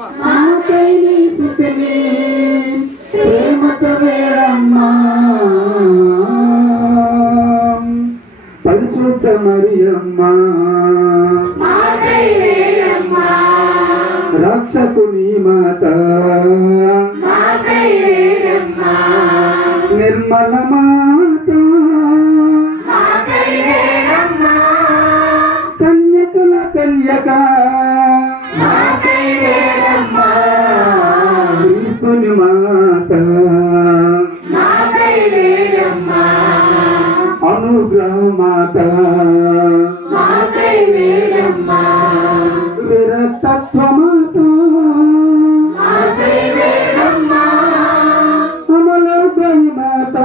మాకై నీ స్తుతిని ప్రేమతో వేడమ్మా. పరిశుద్ధ మరియమ్మ రక్షకుని మాత నిర్మల మాత కన్యకుల కన్యక క్రీస్తుని మాత అనుగ్రహ మాత విరక్తత్వ మాత అమలోగ్రహి మాత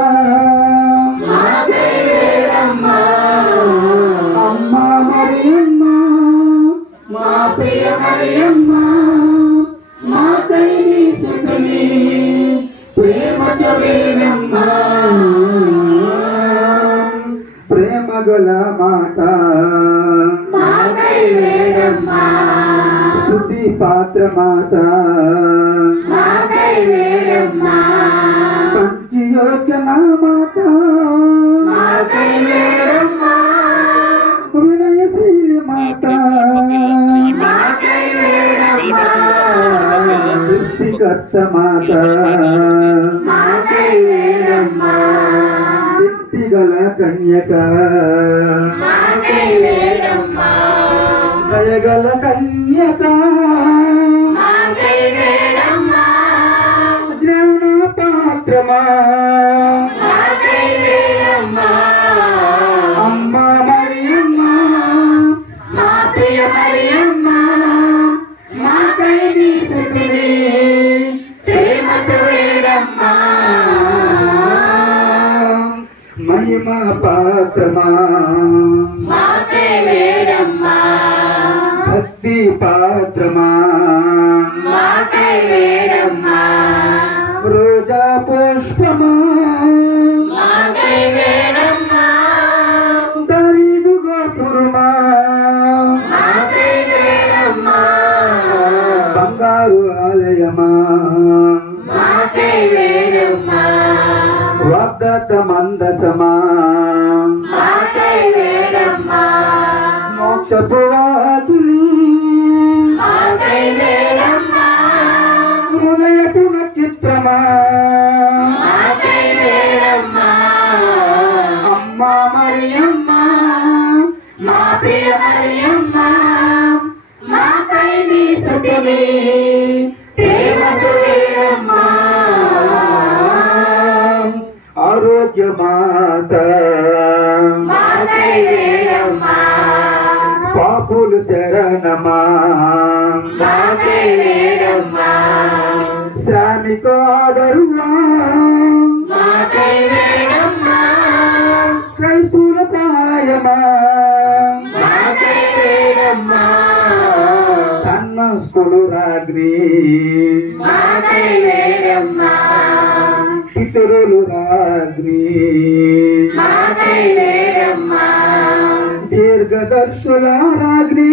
అమ్మ మరియమ్మ మా ప్రియ మరియమ్మ మాకై నీ స్తుతిని ప్రేమతో వేడమ్మా. ప్రేమగల మాత స్తుతి పాత్ర మాత పంచయోజన మాత వినయశీలి మాత సృష్టికర్త మాత శక్తిగల కన్యక దయగల కన్యక జ్ఞాన పాత్రమా అమ్మ మరియమ్మ మా ప్రియ మరియమ్మ మాకై నీ స్తుతిని ప్రేమతో వేడమ్మా. మహిమ పాత్రమా భక్తి పాత్రమా రోజా పుష్పమా దరిదు గోపురమా బంగారు ఆలయమా వాగ్దత్త మందసమా మోక్షపు వాతులి హృదయపు నక్షత్రమా అమ్మ మరియమ్మ మా ప్రియ మరియమ్మ మాకై నీ స్తుతిని ప్రేమతో వేడమ్మా. ఆరోగ్య మాత పాపులు శరణమా శ్రామిక ఆదరువా క్రైస్తవుల సహాయమా సన్నస్కులు రాగ్ని పితరులు రాగ్ని దీర్ఘదర్శుల రాగ్ని